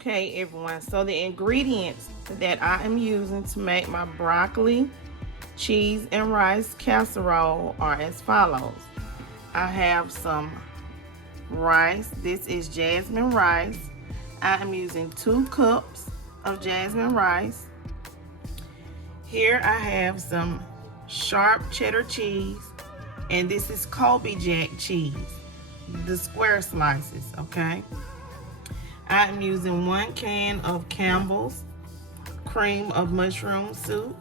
Okay, everyone, so the ingredients that I am using to make my broccoli, cheese, and rice casserole are as follows. I have some rice. This is jasmine rice. I am using 2 cups of jasmine rice. Here I have some sharp cheddar cheese, and this is Colby Jack cheese, the square slices, okay? I am using 1 can of Campbell's cream of mushroom soup.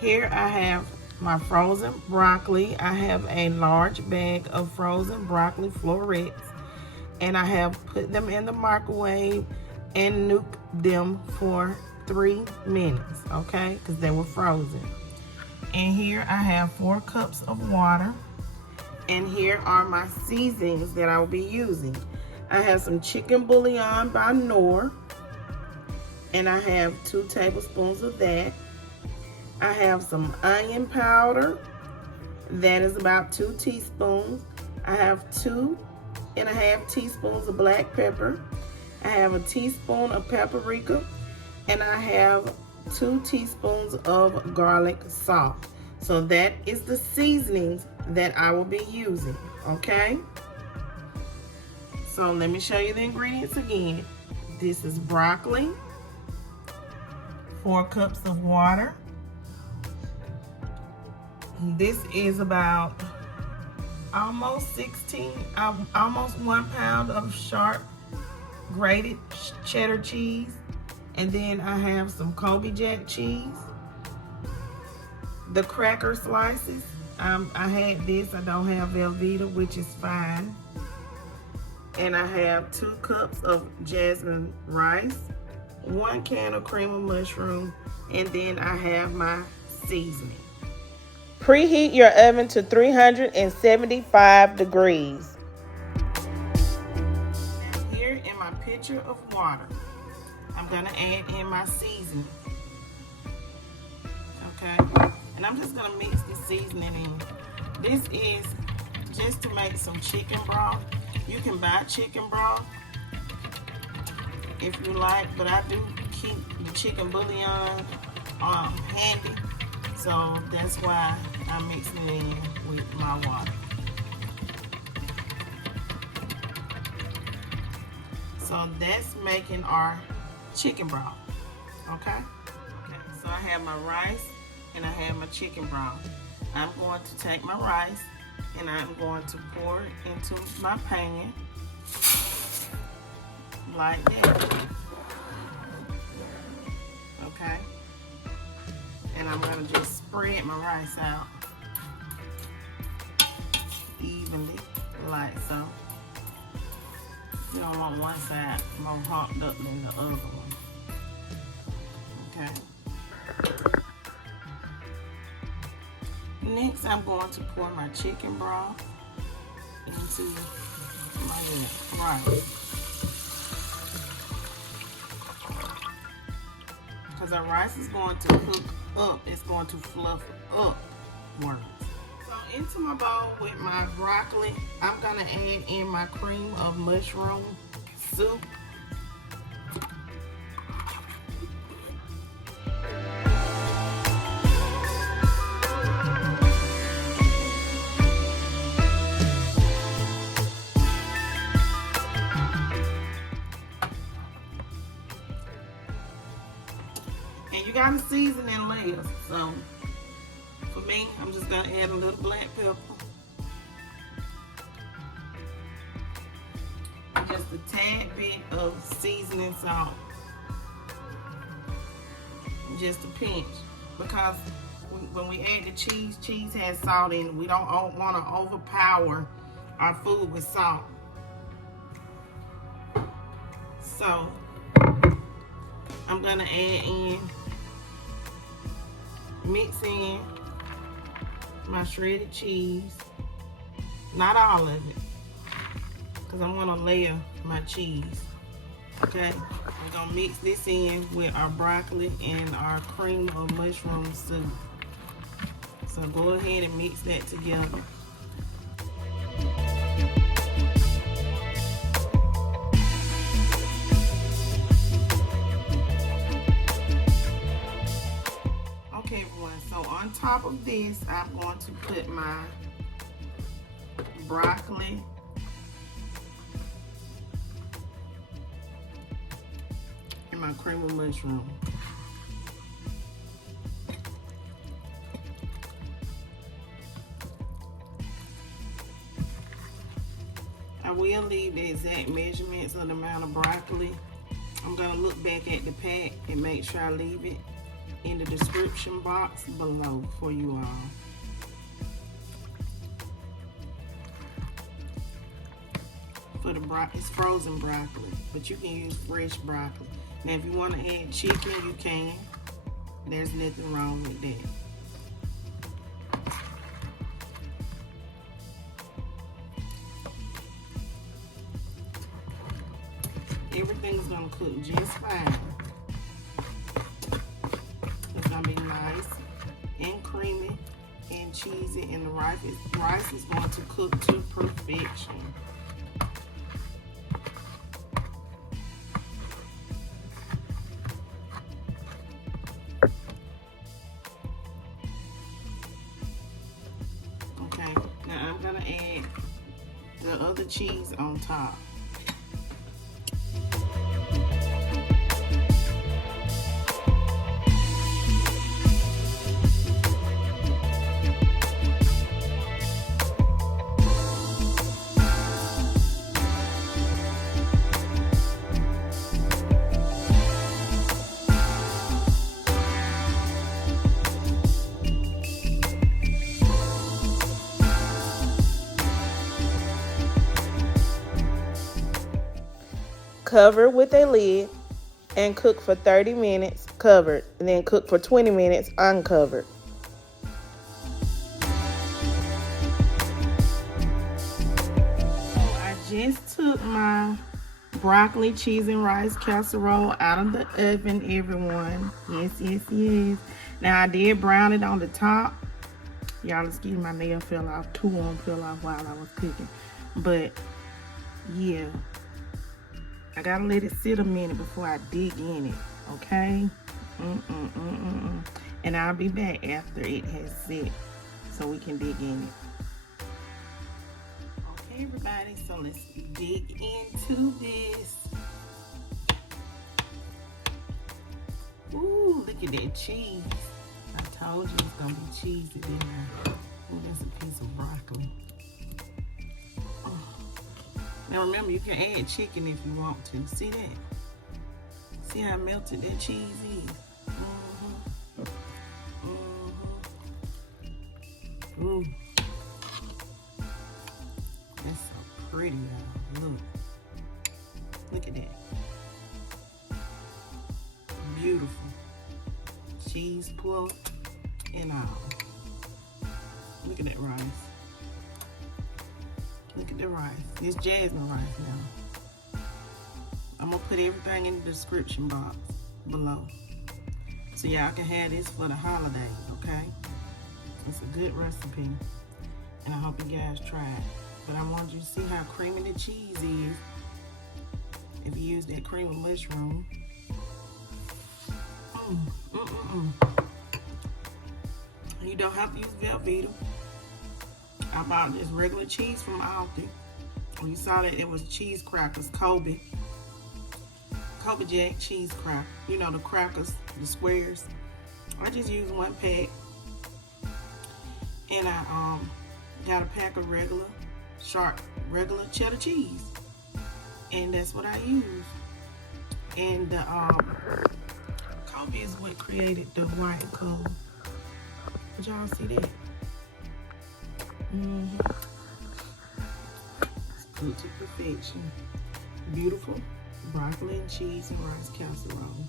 Here I have my frozen broccoli. I have a large bag of frozen broccoli florets, and I have put them in the microwave and nuked them for 3 minutes, okay, because they were frozen. And here I have 4 cups of water, and here are my seasonings that I will be using. I have some chicken bouillon by Knorr, and I have 2 tablespoons of that. I have some onion powder, that is about 2 teaspoons. I have 2.5 teaspoons of black pepper. I have a teaspoon of paprika, and I have 2 teaspoons of garlic salt. So that is the seasonings that I will be using, okay? So let me show you the ingredients again. This is broccoli, 4 cups of water. This is about almost 1 pound of sharp grated cheddar cheese. And then I have some Colby Jack cheese. The cracker slices, I had this, I don't have Velveeta, which is fine. And I have 2 cups of jasmine rice, 1 can of cream of mushroom, and then I have my seasoning. Preheat your oven to 375 degrees. Now here in my pitcher of water, I'm gonna add in my seasoning, okay? And I'm just gonna mix the seasoning in. This is just to make some chicken broth. You can buy chicken broth if you like, but I do keep the chicken bouillon handy, so that's why I'm mixing it in with my water. So that's making our chicken broth, okay? So I have my rice and I have my chicken broth. I'm going to take my rice and I'm going to pour it into my pan like that, okay? And I'm gonna just spread my rice out evenly, like so. You don't want one side more humped up than the other one, okay? Next, I'm going to pour my chicken broth into my rice, because our rice is going to cook up. It's going to fluff upwards. So into my bowl with my broccoli, I'm going to add in my cream of mushroom soup. And you gotta season in layers. So for me, I'm just gonna add a little black pepper, just a tad bit of seasoning salt, just a pinch, because when we add the cheese has salt in it. We don't want to overpower our food with salt. So I'm gonna add in, mix in my shredded cheese, not all of it, because I'm gonna layer my cheese, okay? We're gonna mix this in with our broccoli and our cream of mushroom soup. So go ahead and mix that together. top of this, I'm going to put my broccoli and my cream of mushroom. I will leave the exact measurements of the amount of broccoli. I'm gonna look back at the pack and make sure I leave it in the description box below for you all. For the broccoli, it's frozen broccoli, but you can use fresh broccoli. Now, if you want to add chicken, you can. There's nothing wrong with that. Everything's gonna cook just fine. It's gonna be nice and creamy and cheesy, and the rice is going to cook to perfection. Okay, now I'm gonna add the other cheese on top. Cover with a lid and cook for 30 minutes covered, and then cook for 20 minutes uncovered. So I just took my broccoli, cheese, and rice casserole out of the oven, everyone. Yes, yes, yes. Now I did brown it on the top. Y'all, excuse my nail fell off. Two of them fell off while I was cooking. But yeah, I gotta let it sit a minute before I dig in it, okay? And I'll be back after it has set so we can dig in it. Okay, everybody, so let's dig into this. Ooh, look at that cheese. I told you it's gonna be cheesy, didn't I? Ooh, that's a piece of broccoli. Now remember, you can add chicken if you want to. See that? See how melted that cheese is? Ooh. That's so pretty, y'all. Look. Look at that. Beautiful. Cheese pull and all. Look at that rice. Look at the rice. It's jasmine rice now. I'm gonna put everything in the description box below, so y'all can have this for the holidays, okay? It's a good recipe, and I hope you guys try it. But I want you to see how creamy the cheese is if you use that cream of mushroom. You don't have to use Velveeta. I bought this regular cheese from Aldi. When you saw that, it was cheese crackers, Colby Jack cheese cracker. You know, the crackers, the squares. I just used one pack. And I got a pack of regular cheddar cheese. And that's what I use. And the Colby is what created the white color. Did y'all see that? It's cooked to perfection. Beautiful broccoli and cheese and rice casserole.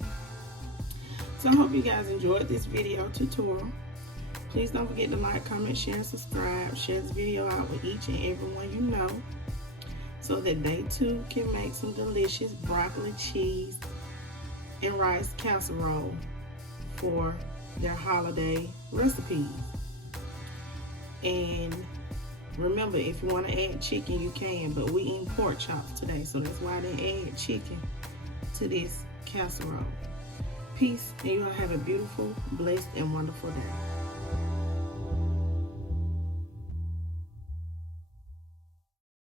So I hope you guys enjoyed this video tutorial. Please don't forget to like, comment, share, and subscribe. Share this video out with each and everyone you know, so that they too can make some delicious broccoli, cheese, and rice casserole for their holiday recipes. And remember, if you want to add chicken, you can, but we eating pork chops today, so that's why I didn't add chicken to this casserole. Peace, and you all have a beautiful, blessed, and wonderful day.